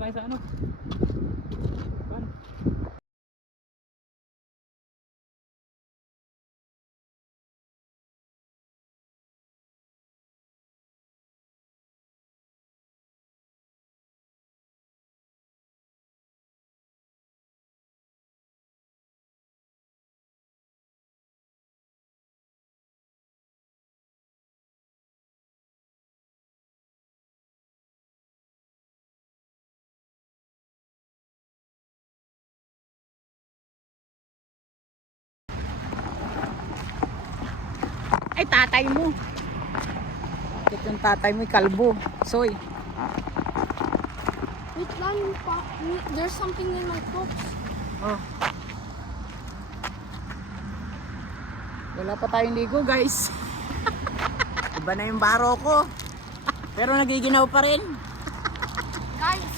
tayo sa ano. Pan. Ay, tatay mo. Bakit yung tatay mo kalbo? Soy. Wait lang, there's something in my books. Oh. Wala pa tayong ligo, guys. Iba na yung baro ko. Pero nagiginaw pa rin. Guys,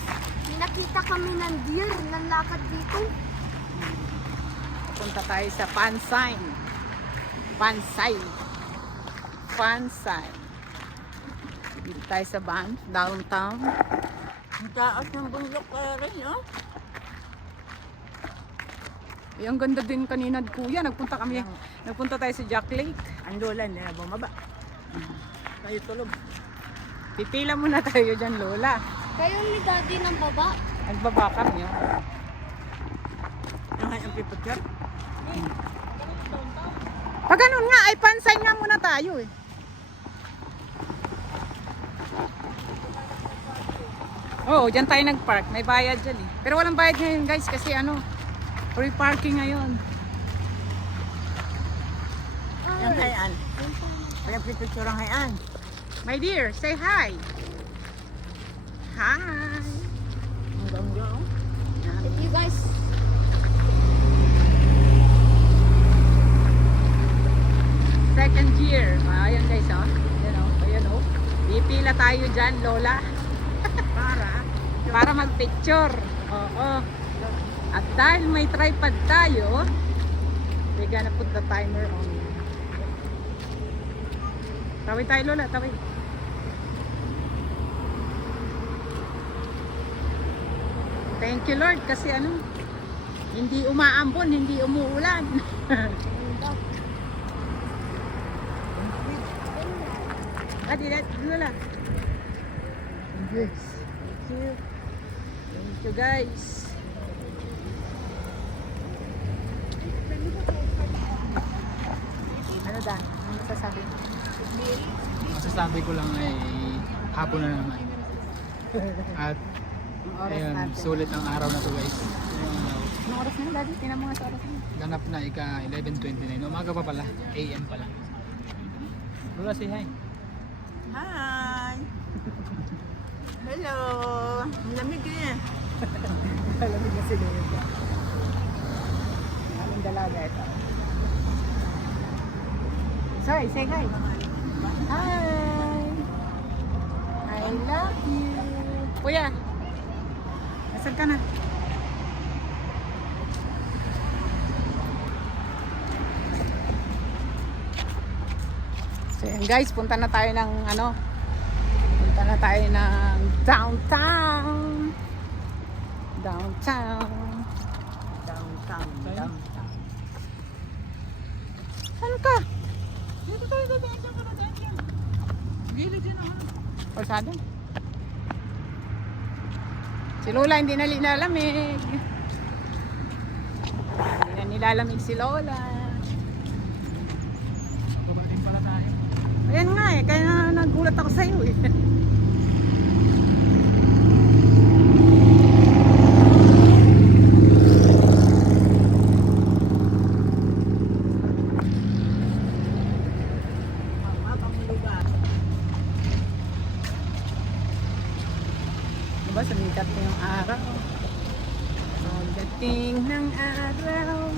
may nakita kami ng deer nanlakad dito. Punta tayo sa Pansay. Pansay. Pansay. Dito tayo sa downtown. Ang taas ng bundok kaya rin, no? Eh, ang ganda din kanina, kuya. Nagpunta tayo sa Jack Lake. Ang lola na bumaba. Tayo tulog. Pipila muna tayo dyan, Lola. Kayo ni Daddy ng baba. Nagbabakar niyo. Ang pipicture. Pag ganun nga, ay Pansay nga muna tayo eh. Oo, dyan tayo nag-park. May bayad dyan eh. Pero walang bayad ngayon, guys, kasi ano, free parking ngayon. Ang hayan. Kaya pipicture ang hayan. My dear, say hi. Hi. Ang ganda, oh. If you guys... Second year. Ayan guys, oh. Ayan oh. Ayan oh. Pipila tayo dyan, Lola. Para mag-picture. Oo. At dahil may tripod tayo, we're gonna put the timer on. Tawid tayo, Lola. Tawid. Thank you, Lord. Kasi ano, hindi umaambon, hindi umuulan. Adi, Lola. Yes. Thank you. Thank you, guys. Ano da? Ano masasabi? Masasabi ko lang ay hapon na naman. At ayun, sulit ang araw na to guys. Anong oras na, Daddy? Tingnan mo nga sa oras na. Ganap na ika 11:29. Umaga pa pala. AM pala. Lola, say hi. Hi! Hello! Ang lamig eh. Malamig na sila yun. Aming dalaga ito. Sorry, say hi. Hi! I love you. Kuya, nasaan ka na? So yan guys, punta na tayo ng ano, punta na tayo ng downtown. Downtown. Downtown. Saan ka? Dito tayo, dadaan dyan ka na dyan. Gilid dyan naman. Pasado. Si Lola hindi na nilalamig. Hindi na nilalamig si Lola. Baba din pala tayo. Ayan nga eh, kaya nagulat ako sa iyo eh. Diba sumikat na yung araw? Pagdating ng araw,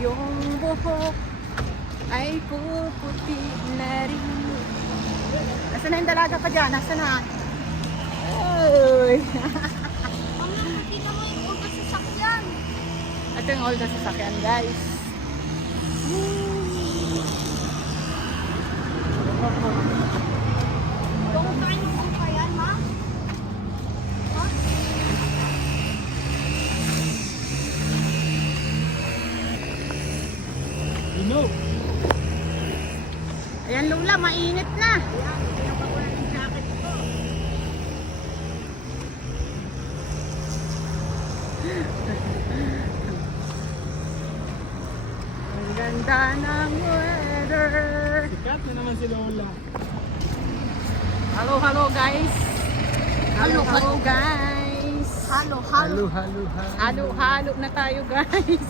yung buhok ay puputi na rin. Nasaan na yung dalaga pa dyan? Nasaan na? Uy! Mama, nakita mo yung old na sasakyan. Ito yung old na sasakyan, guys. Long time ago pa yan, ma? Ha? ganda ng weather. Sikat na naman si Lola. Hello guys. Hello guys. Halo. Halo. Halo na tayo guys.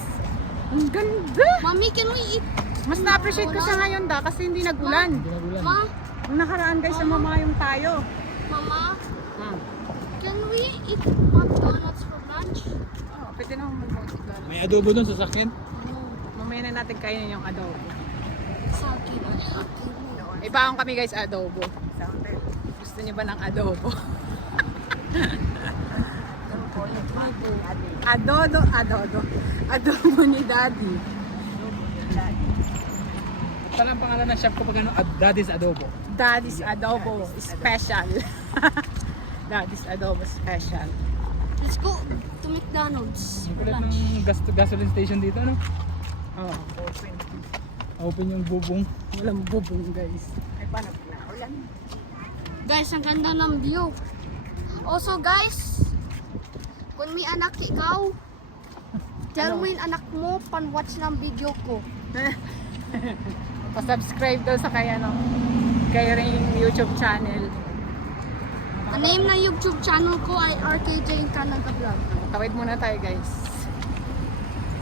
Ang ganda. Mommy, can we eat? Mas na-appreciate ko siya ngayon kasi hindi nagulan. Ginagulan. Ma? Nung nakaraan guys, mamayong tayo. Mama? Hmm. Can we eat McDonald's for lunch? Oh, pwede na mag-McDonald's. May adobo doon sa sakyan. Mamaya na natin kainin yung adobo. Sa akin. Ibaon kami guys adobo. Gusto niyo ba ng adobo? Adobo ni Daddy. Pala ang pangalan ng shop ko pag ano, Daddy's Adobo. Daddy's Adobo Special. Daddy's Adobo Special. Let's go to McDonald's Ang for kulit lunch. ng gasoline station dito, ano? Oh, Open yung bubong. walang bubong guys. Guys, ang ganda ng view. Also guys, kung may anak ikaw, tell mo yung anak mo pan-watch ng video ko. Pa-subscribe daw sa kay ano, kay Rain YouTube channel. Ang name ng YouTube channel ko ay RKJ in Canada Vlog. Tawid muna tayo guys.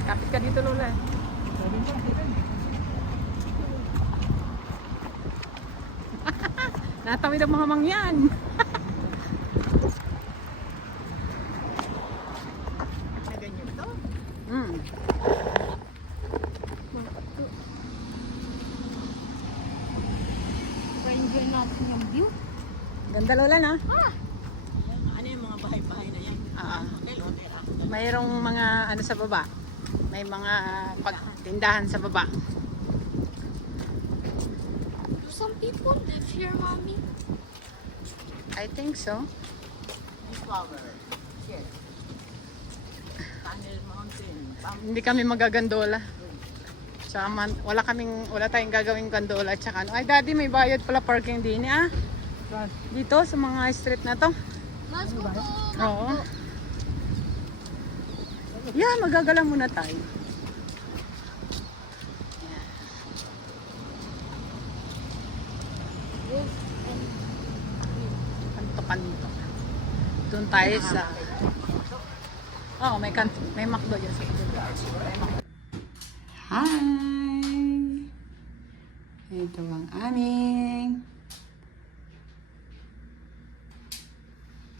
Kapit ka dito Lola. Natawid ang mga mangyan. Mm. Pa-enjoy natin yung view. Ganda Lola na. Ano yung mga bahay-bahay na yan? Mayroong mga ano sa baba. May mga pagtindahan sa baba. Do some people live here, mommy? I think so. Flower. Shit. Tunnel Mountain. Hindi kami magagandola. Tsaka wala tayong gagawing gandola. Tsaka ano. Ay daddy, may bayad pala parking din ah. Dito sa mga street na to. Let's go to Oo. Yeah, magagala muna tayo. Kanto-kanto. Doon tayo sa... Oh, may McDo dyan sa Hi! Ito ang aming...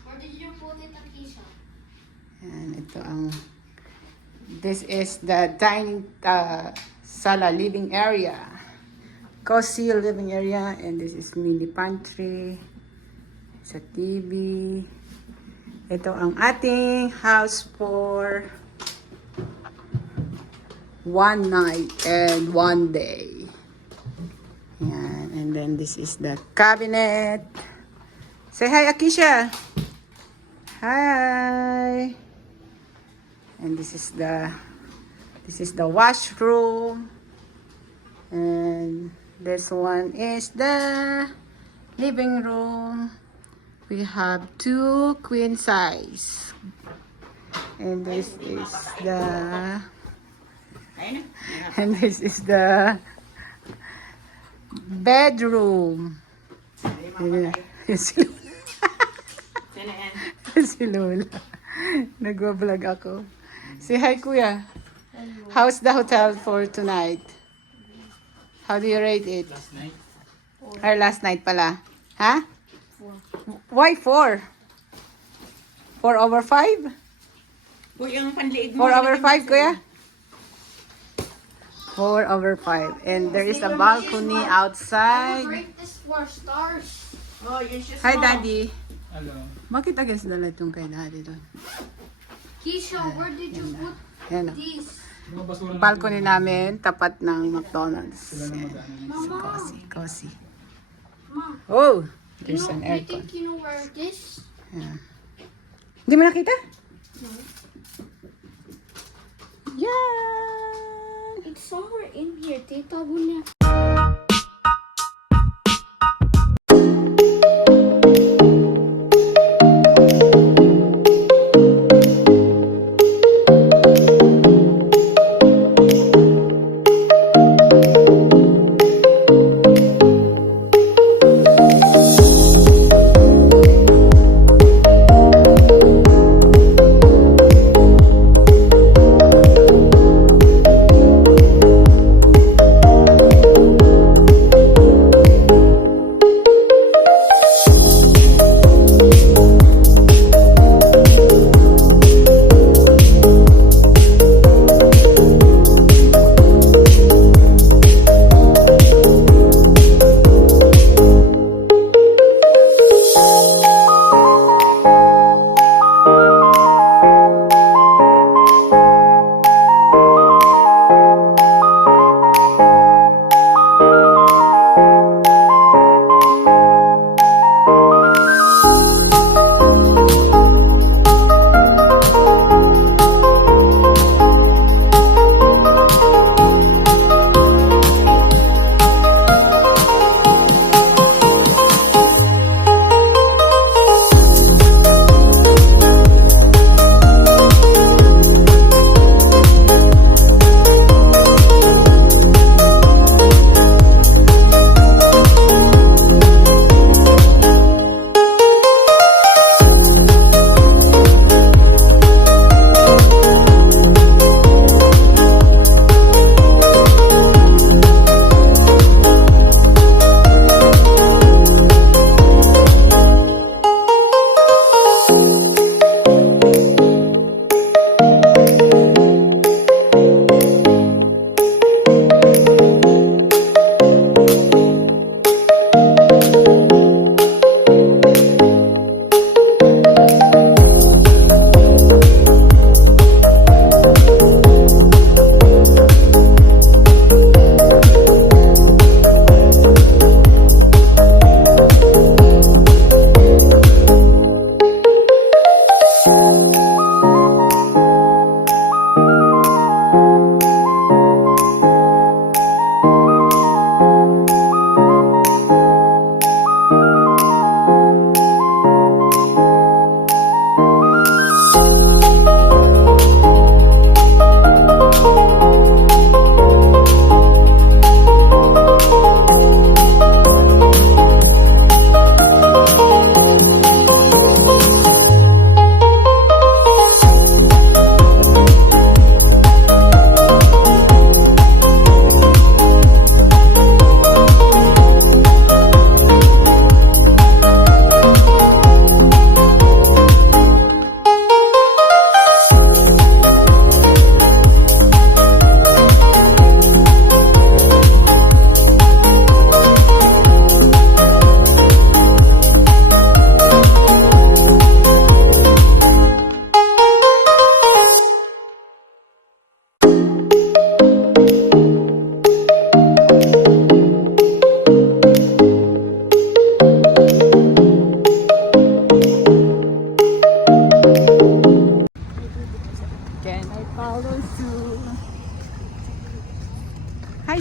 Where did you put it, Akisha? Yan, ito ang... This is the dining sala living area. Cozy living area. And this is mini pantry. Sa TV. Ito ang ating house for 1 night and 1 day. Yan. And then this is the cabinet. Say hi, Akisha. Hi. And this is the washroom. And this one is the living room. We have 2 queen size. And this is the bedroom. Si Lola. Nag-vlog ako. Say hi, Kuya. How's the hotel for tonight? How do you rate it? Last night. Or last night pala? Ha? Why 4? 4 over 5? Uy, ang panliig 4 over 5, Kuya? 4 over 5. And there is a balcony outside. Rate this 4 stars. Oh, yun siya. Hi, Daddy. Hello. Bakit agad dala itong kay Daddy doon? Kisha, where did you put Yan o. these? Mga basura na. Balcony namin, tapat ng McDonald's. Sila na Yan. mag-ano. Cozy. Ma, Oh! you There's know, an you aircon. think you know where this? Yan. Hindi mo nakita? Yan! It's somewhere in here. Tita, niya.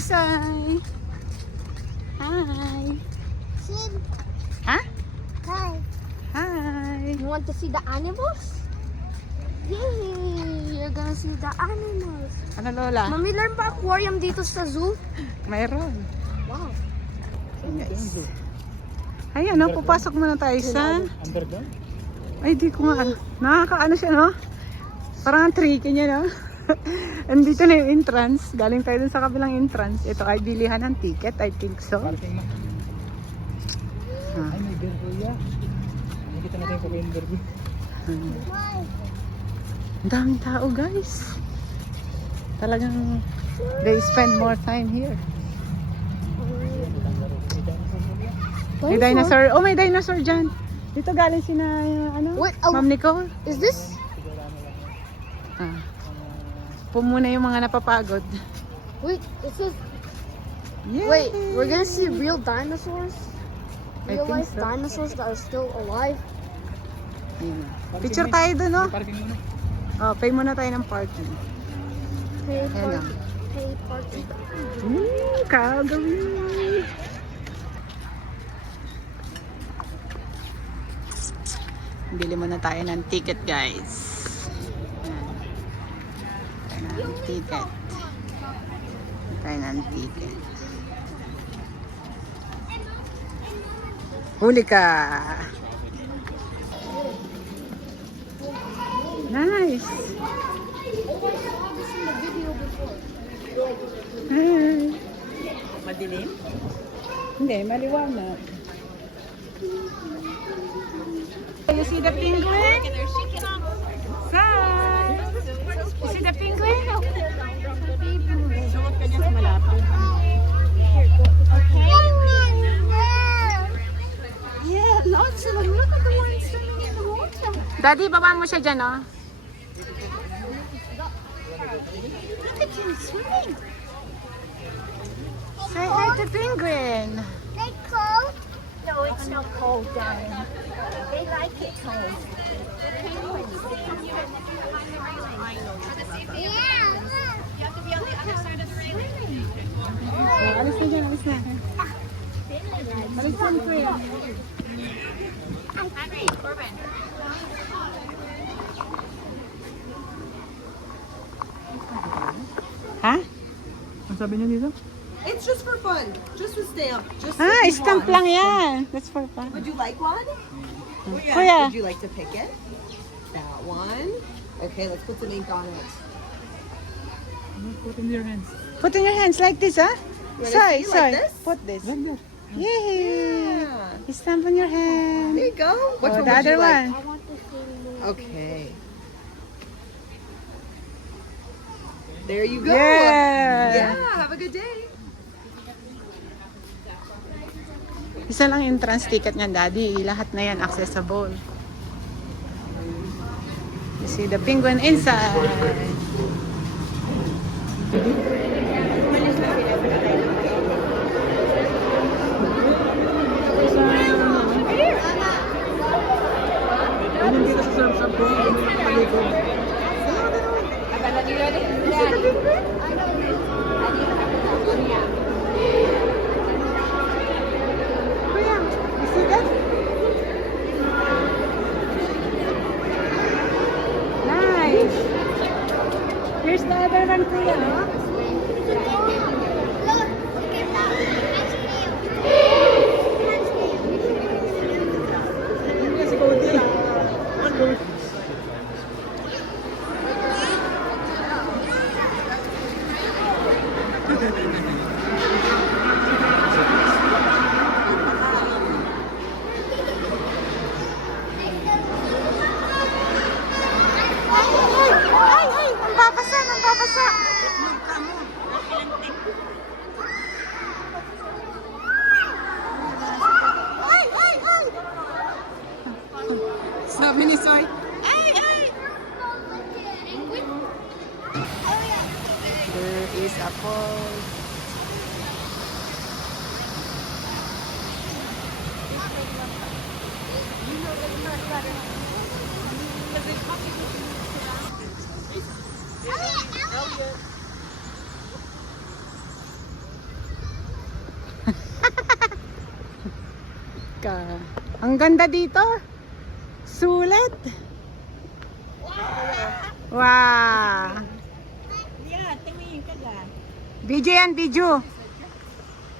Sai. Hi. Sid, Ha? hi. Hi. You want to see the animals? Yay! You're gonna see the animals. Ano Lola? Mami, learn ba aquarium dito sa zoo? Mayroon. Wow. Guys. Ay, ano, papasok muna tayo sa... Underground? Ay, di ko nga. Nakakaano siya, no? Parang ang tricky niya, no? Andito na yung entrance. Galing tayo dun sa kabilang entrance. Ito ay bilihan ng ticket. I think so. Parking mo. Ah. Ay, may beer kuya. Nakikita natin yung cocaine beer. Ang daming tao, guys. Talagang they spend more time here. May dinosaur. Oh, may dinosaur dyan. Dito galing sina, ano? Wait, oh. Ma'am Nicole. Is this? Ah. Pumuna yung mga napapagod. Wait, it says. Yay! Wait, we're gonna see real dinosaurs? I Real think life so. dinosaurs that are still alive? Ayun. Picture tayo doon, no? Parking muna. Oh, pay muna tayo ng parking. Pay Ayan lang. parking. Pay parking. Calgary! Bili muna tayo ng ticket, guys. Ayan. Tayo ng ticket. Tayo ng ticket. Huli ka! Nice! Hi! Madilim? Hindi, maliwanag. You see the penguin? Hi! You see the penguin? Suot ka niya sa malapit. Yeah, lots of them. Look at the ones swimming in the water. Daddy, baba mo siya dyan, oh. Look at him swimming. Say hi to penguin. They cold? No, it's not cold, darling. They like it cold. Yeah. Oh, alis na dyan, alis na. Alis na, kuya. Ha? Ang sabi niya dito? It's just for fun. Just a stamp. Just Ah, if you stamp want. lang yan. That's for fun. Would you like one? Kuya. Would you like to pick it? That one. Okay, let's put some ink on it. Put in your hands. Put in your hands like this, huh? You wanna Sorry, see like sorry. this? Put this. Like that. Yay! Yeah. Stamp on your hand. There you go. Which Oh, one the would other you like? one. I want to see more. Okay. There you go. Yeah. Yeah. Have a good day. Isa lang yung trans ticket niyan, Daddy. Lahat na yan accessible. You see the penguin inside. Ayun dito sa surf ko. Paliko. Kuya, you see that? Nice. Here's the other one, Kuya. Oh. Look, look at that. Nice Si Cody. Ay, ay, ang babasa, ang babasa. Ay, ay, ay. Sabi ni Soy, ay, ay. There is a falls. Ang ganda dito. Sulit. Wow. Yeah, tingin ka dyan. Video yan, video.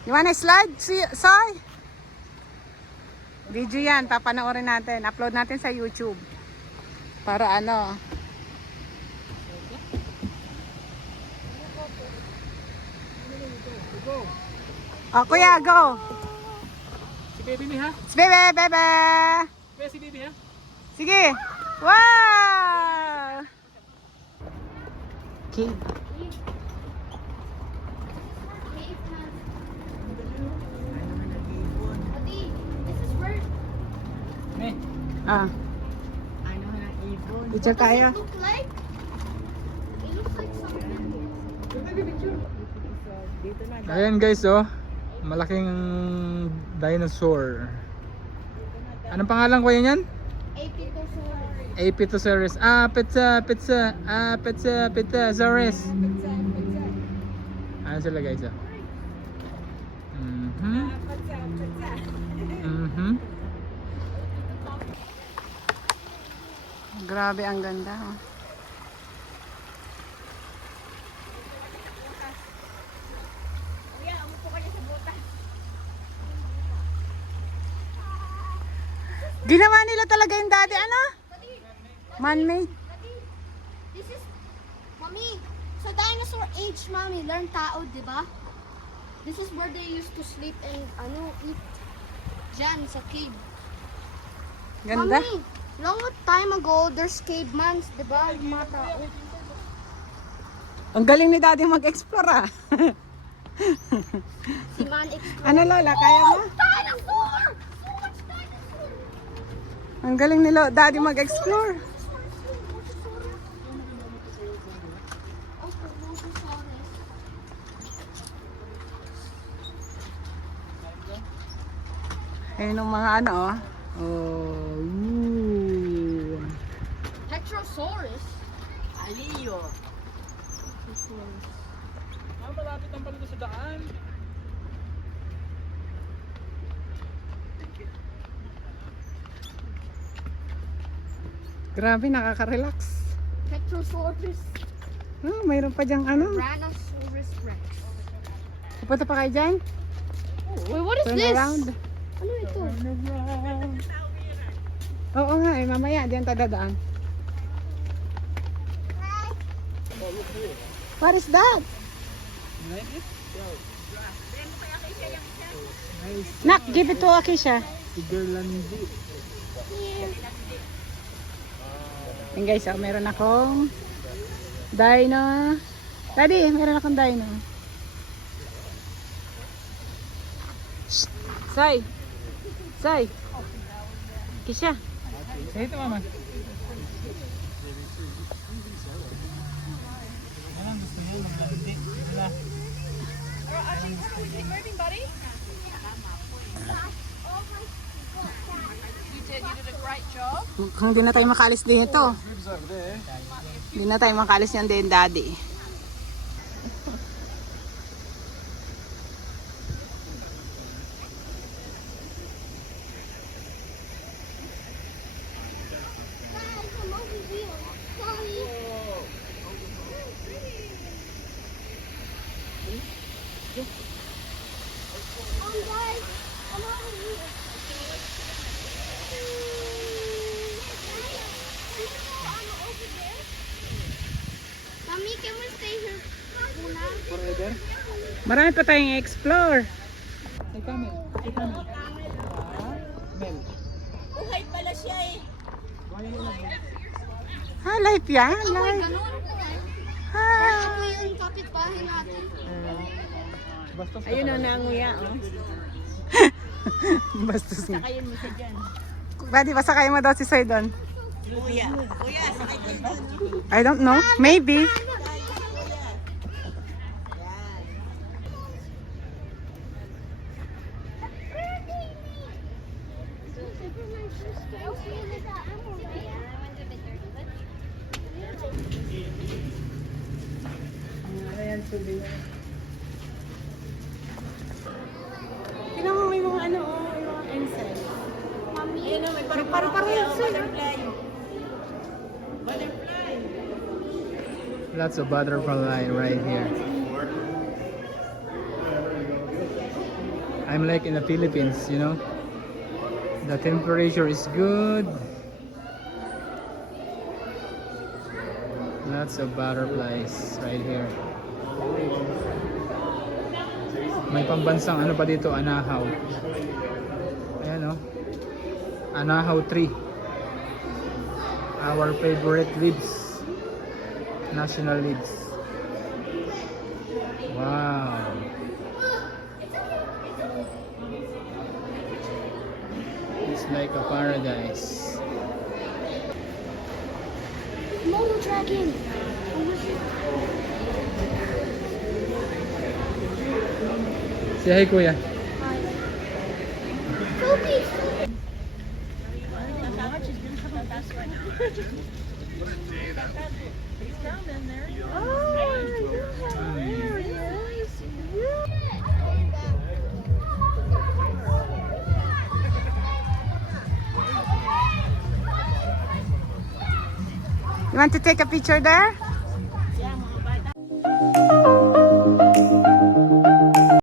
You wanna slide, Soy? Video yan, papanoorin natin. Upload natin sa YouTube. Para ano. Oh, kuya, go. Si baby mi ha? Bebe, bebe. Kaya si baby ha? Sige. Wow. Okay. Adi, this is where Me. Ah, Ano na ibon? picture tayo. it look like? It looks like something. Dito na. Ayan guys oh. Malaking dinosaur. Anong pangalan ko yan? Apitosaurus. Apitosaurus. Pizzasaurus. Ano sila guys oh. Grabe, ang ganda. Oh. Ginawa nila talaga yung dati, ano? Man-made. This is, Mommy, sa dinosaur age, Mommy, learn tao, di ba? This is where they used to sleep and, eat. Diyan, sa cave. Ganda. Mommy, long time ago, there's cavemans, di ba? Yung mga tao. Ang galing ni Daddy mag-explore, ah. Si Man Explore. Ano, Lola? Kaya mo? Dinosaur! So much dinosaur! Ang galing ni Daddy mag-explore. Ayun yung mga ano, oh. Oh, ooh. Heterosaurus. Aliyo. Malapit ang pala sa daan. Grabe, nakaka-relax. Heterosaurus. Oh, mayroon pa diyang ano. Tyrannosaurus Rex. Pupunta pa kayo dyan? Wait, what is Turn this? around. Ano ito? Oo nga, eh, mamaya diyan tayo dadaan. What is that? Nak, give it to Akisha. Tigerlandi. Yan guys, oh, meron akong dino. Daddy, meron akong dino. Shh. Say. Say. Kisha. Say ito mama. Alam gusto niya maglandi. Wala. Kung di na tayo makalis dito. Di na tayo makalis yan din, Daddy. Mommy, can we stay here muna? Forever. Marami pa tayong explore. Ay kami. Ay kami. Mel. Buhay pala siya eh. Ha, life yan. Oh, may Life. ganun. Ha. Ako yung kapitbahay natin. Bastos ka Ayun o, pala. nanguya o. Bastos nga. Sakayin mo siya dyan. Daddy, pasakay mo daw si Soy doon. Kuya. Kuya, sakay ka dyan. I don't know. Maybe. Tingnan mo may mga ano, oh, may mga insects. Mommy, Lots of butterfly right here. I'm like in the Philippines, you know. The temperature is good. Lots of butterflies right here. May pambansang ano pa dito, anahaw. Ayan, oh. Anahaw tree. Our favorite leaves. National leaves. Wow. It's like a paradise. Momo dragon. Say hi, kuya. Focus. You want to take a picture there?